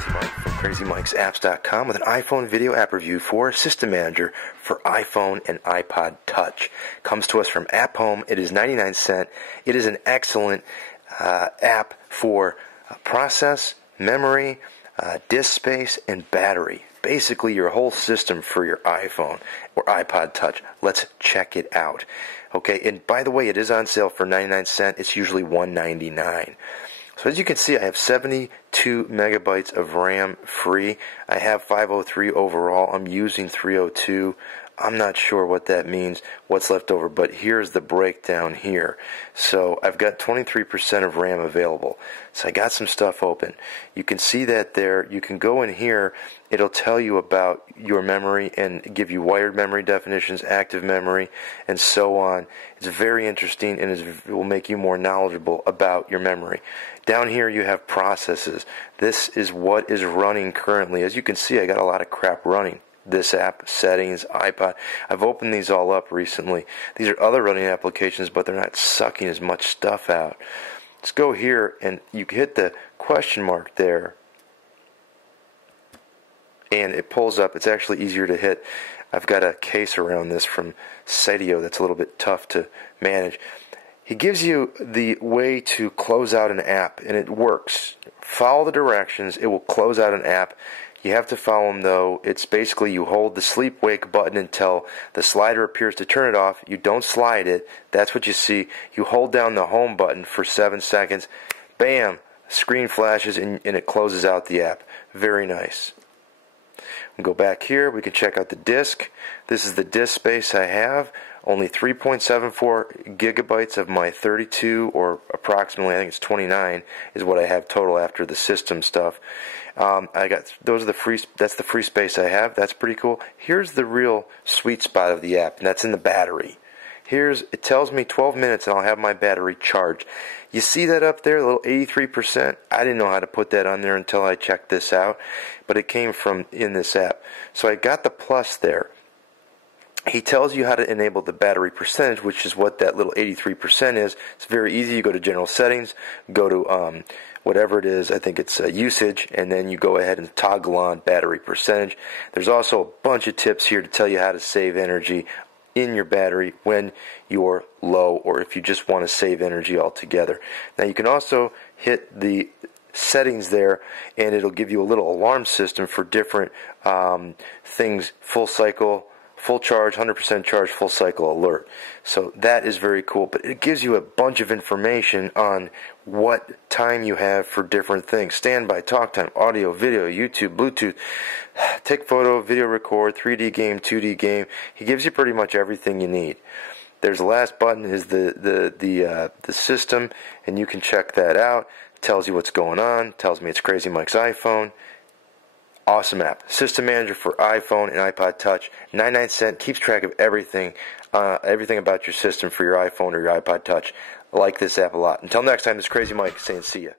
Crazy Mike from CrazyMikesApps.com with an iPhone video app review for System Manager for iPhone and iPod Touch. Comes to us from App Home. It is 99¢. It is an excellent app for process, memory, disk space, and battery. Basically your whole system for your iPhone or iPod Touch. Let's check it out. Okay, and by the way, it is on sale for 99¢. It's usually $1.99. So as you can see, I have 72 megabytes of RAM free. I have 503 overall. I'm using 302. I'm not sure what that means, what's left over, but here's the breakdown here. So I've got 23% of RAM available. So I got some stuff open. You can see that there. You can go in here. It'll tell you about your memory and give you wired memory definitions, active memory, and so on. It's very interesting and it will make you more knowledgeable about your memory. Down here you have processes. This is what is running currently. As you can see, I got a lot of crap running. This app, settings, iPod. I've opened these all up recently. These are other running applications, but they're not sucking as much stuff out. Let's go here, and you can hit the question mark there, and it pulls up. It's actually easier to hit. I've got a case around this from Cydio that's a little bit tough to manage. He gives you the way to close out an app, and it works. Follow the directions. It will close out an app. You have to follow them, though. It's basically you hold the sleep-wake button until the slider appears to turn it off. You don't slide it. That's what you see. You hold down the home button for 7 seconds. Bam! Screen flashes, and it closes out the app. Very nice. We'll go back here. We can check out the disk. This is the disk space I have. Only 3.74 gigabytes of my 32, or approximately, I think it's 29, is what I have total after the system stuff. I got those are the free. That's the free space I have. That's pretty cool. Here's the real sweet spot of the app, and that's in the battery. It tells me 12 minutes, and I'll have my battery charged. You see that up there, a little 83%? I didn't know how to put that on there until I checked this out, but it came from in this app. So I got the plus there. He tells you how to enable the battery percentage, which is what that little 83% is. It's very easy. You go to General Settings, go to whatever it is, I think it's usage, and then you go ahead and toggle on battery percentage. There's also a bunch of tips here to tell you how to save energy in your battery when you're low, or if you just want to save energy altogether. Now you can also hit the settings there, and it'll give you a little alarm system for different things: full cycle, full charge, 100% charge, full cycle alert. So that is very cool, but it gives you a bunch of information on what time you have for different things: standby, talk time, audio, video, YouTube, Bluetooth, take photo, video record, 3D game, 2D game. He gives you pretty much everything you need. There's the last button is the system, and you can check that out. It tells you what's going on. Tells me it's Crazy Mike's iPhone. Awesome app. System Manager for iPhone and iPod Touch. 99¢. Keeps track of everything about your system for your iPhone or your iPod Touch. I like this app a lot. Until next time, this is Crazy Mike saying see ya.